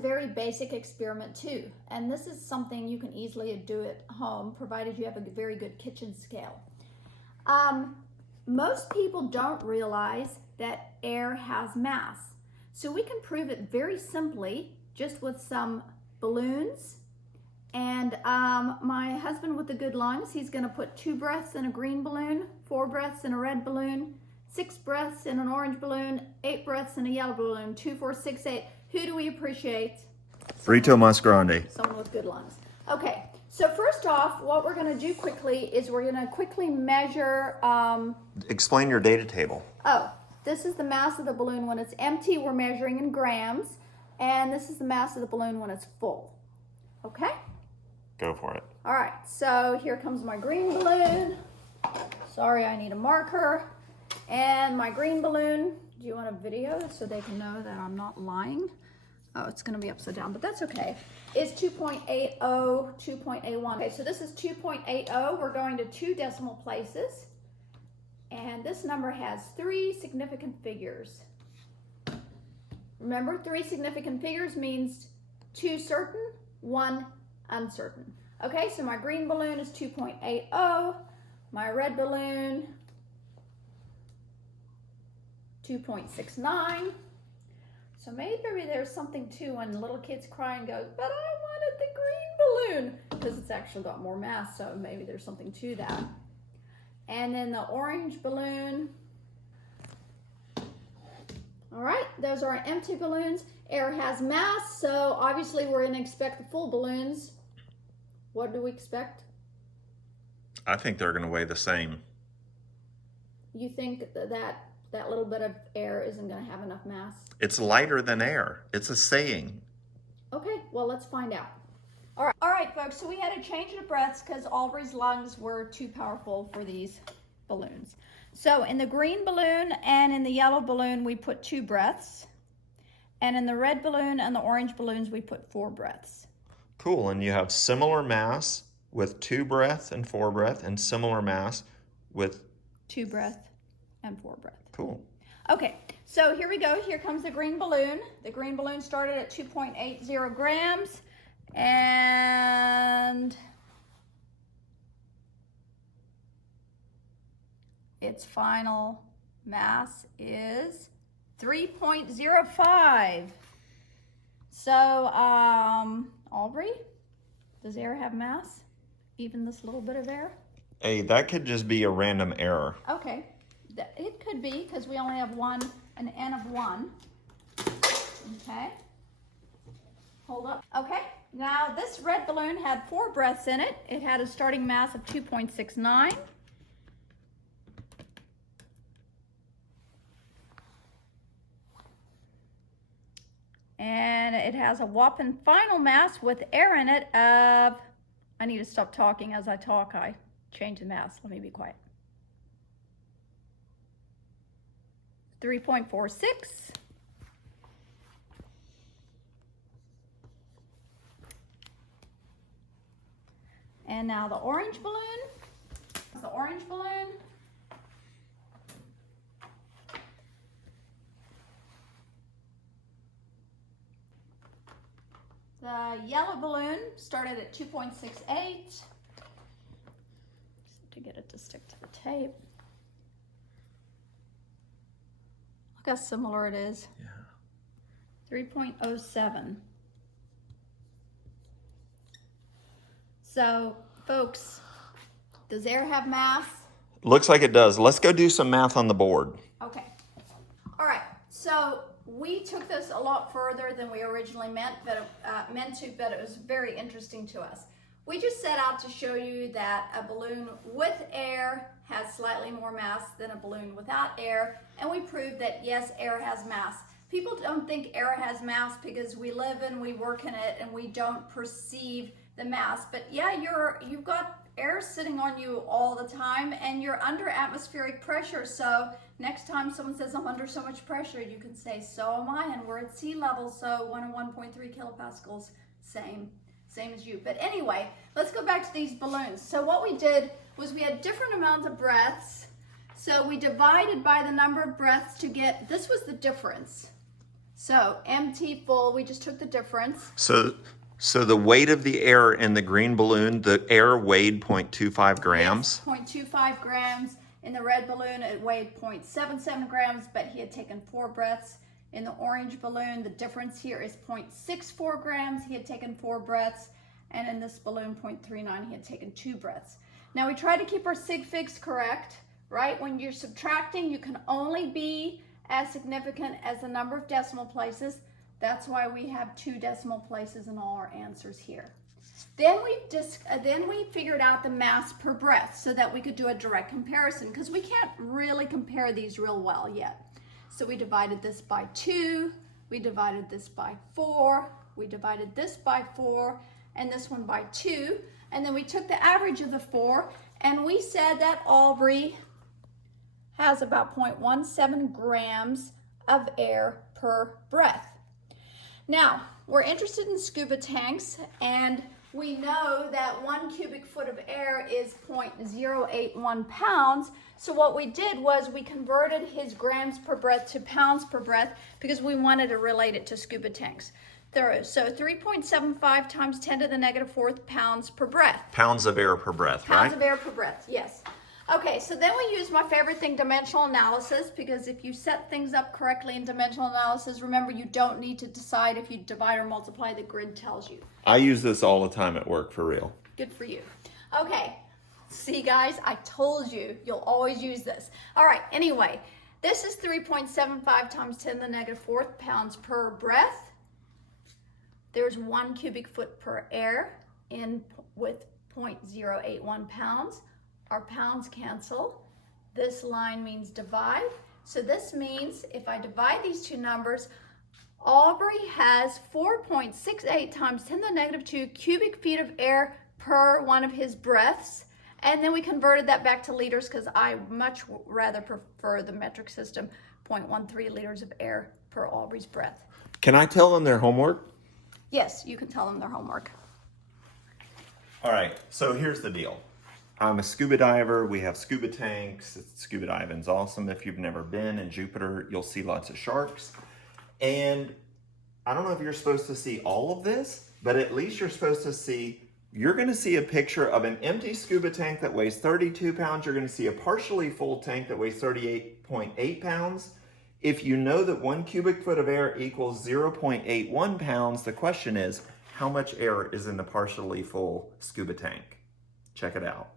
very basic experiment too. And this is something you can easily do at home, provided you have a very good kitchen scale. Most people don't realize that air has mass. So we can prove it very simply just with some balloons. And my husband with the good lungs, he's gonna put 2 breaths in a green balloon, 4 breaths in a red balloon, 6 breaths in an orange balloon, 8 breaths in a yellow balloon, 2, 4, 6, 8. Who do we appreciate? Rito Masgrande. Someone with good lungs. Okay, so first off, what we're gonna do quickly is we're gonna quickly measure. Explain your data table. Oh, this is the mass of the balloon when it's empty, we're measuring in grams. And this is the mass of the balloon when it's full. Okay? Go for it. All right, so here comes my green balloon. Sorry, I need a marker. And my green balloon, do you want a video so they can know that I'm not lying? Oh, it's gonna be upside down, but that's okay. It's 2.80, 2.81. Okay, so this is 2.80. We're going to 2 decimal places. And this number has 3 significant figures. Remember, 3 significant figures means 2 certain, 1 uncertain. Okay, so my green balloon is 2.80. My red balloon, 2.69. So maybe there's something too when little kids cry and go, but I wanted the green balloon, because it's actually got more mass, so maybe there's something to that. And then the orange balloon. All right, those are empty balloons. Air has mass, so obviously we're gonna expect the full balloons. What do we expect? I think they're going to weigh the same. You think that little bit of air isn't gonna have enough mass? It's lighter than air. It's a saying. Okay, well, let's find out. All right, folks, so we had to change the breaths because Aubrey's lungs were too powerful for these balloons. So in the green balloon and in the yellow balloon, we put 2 breaths. And in the red balloon and the orange balloons, we put 4 breaths. Cool, and you have similar mass with 2 breath and 4 breath, and similar mass with 2 breath and 4 breath. Cool. Okay, so here we go. Here comes the green balloon. The green balloon started at 2.80 grams. And its final mass is 3.05. So, Aubrey, does air have mass? Even this little bit of air? Hey, that could just be a random error. Okay, it could be because we only have an N of 1. Okay, hold up. Okay, now this red balloon had 4 breaths in it. It had a starting mass of 2.69. And it has a whopping final mass with air in it of, I need to stop talking. As I talk, I change the mass. Let me be quiet. 3.46. And now the orange balloon. The orange balloon. The yellow balloon started at 2.68. To get it to stick to the tape. Look how similar it is. Yeah. 3.07. So, folks, does air have mass? Looks like it does. Let's go do some math on the board. Okay. All right. So we took this a lot further than we originally meant to, but it was very interesting to us. We just set out to show you that a balloon with air has slightly more mass than a balloon without air, and we proved that yes, air has mass. People don't think air has mass because we live and we work in it and we don't perceive the mass. But yeah, you've got air sitting on you all the time and you're under atmospheric pressure. So next time someone says I'm under so much pressure, you can say so am I, and we're at sea level, so 101.3 kilopascals, same as you. But anyway, let's go back to these balloons. So what we did was we had different amounts of breaths. So we divided by the number of breaths to get, this was the difference. So empty, full, we just took the difference. So the weight of the air in the green balloon, the air weighed 0.25 grams. Yes, 0.25 grams. In the red balloon, it weighed 0.77 grams, but he had taken 4 breaths. In the orange balloon, the difference here is 0.64 grams. He had taken 4 breaths. And in this balloon, 0.39, he had taken 2 breaths. Now we try to keep our sig figs correct, right? When you're subtracting, you can only be as significant as the number of decimal places. That's why we have 2 decimal places in all our answers here. Then we figured out the mass per breath so that we could do a direct comparison, because we can't really compare these real well yet. So we divided this by 2, we divided this by 4, we divided this by 4, and this one by 2, and then we took the average of the 4, and we said that Aubrey has about 0.17 grams of air per breath. Now, we're interested in scuba tanks, and we know that 1 cubic foot of air is 0.081 pounds. So what we did was we converted his grams per breath to pounds per breath because we wanted to relate it to scuba tanks. So 3.75 times 10 to the negative 4th pounds per breath. Pounds of air per breath, right? Pounds of air per breath, yes. Okay, so then we use my favorite thing, dimensional analysis, because if you set things up correctly in dimensional analysis, remember you don't need to decide if you divide or multiply, the grid tells you. I use this all the time at work, for real. Good for you. Okay, see guys, I told you, you'll always use this. All right, anyway, this is 3.75 times 10 to the negative 4th pounds per breath. There's 1 cubic foot per air in with 0.081 pounds. Our pounds cancel. This line means divide. So this means if I divide these two numbers, Aubrey has 4.68 times 10 to the negative 2 cubic feet of air per one of his breaths. And then we converted that back to liters because I much rather prefer the metric system, 0.13 liters of air per Aubrey's breath. Can I tell them their homework? Yes, you can tell them their homework. All right, so here's the deal. I'm a scuba diver. We have scuba tanks. Scuba diving's awesome. If you've never been in Jupiter, you'll see lots of sharks. And I don't know if you're supposed to see all of this, but at least you're going to see a picture of an empty scuba tank that weighs 32 pounds. You're going to see a partially full tank that weighs 38.8 pounds. If you know that 1 cubic foot of air equals 0.81 pounds, the question is, how much air is in the partially full scuba tank? Check it out.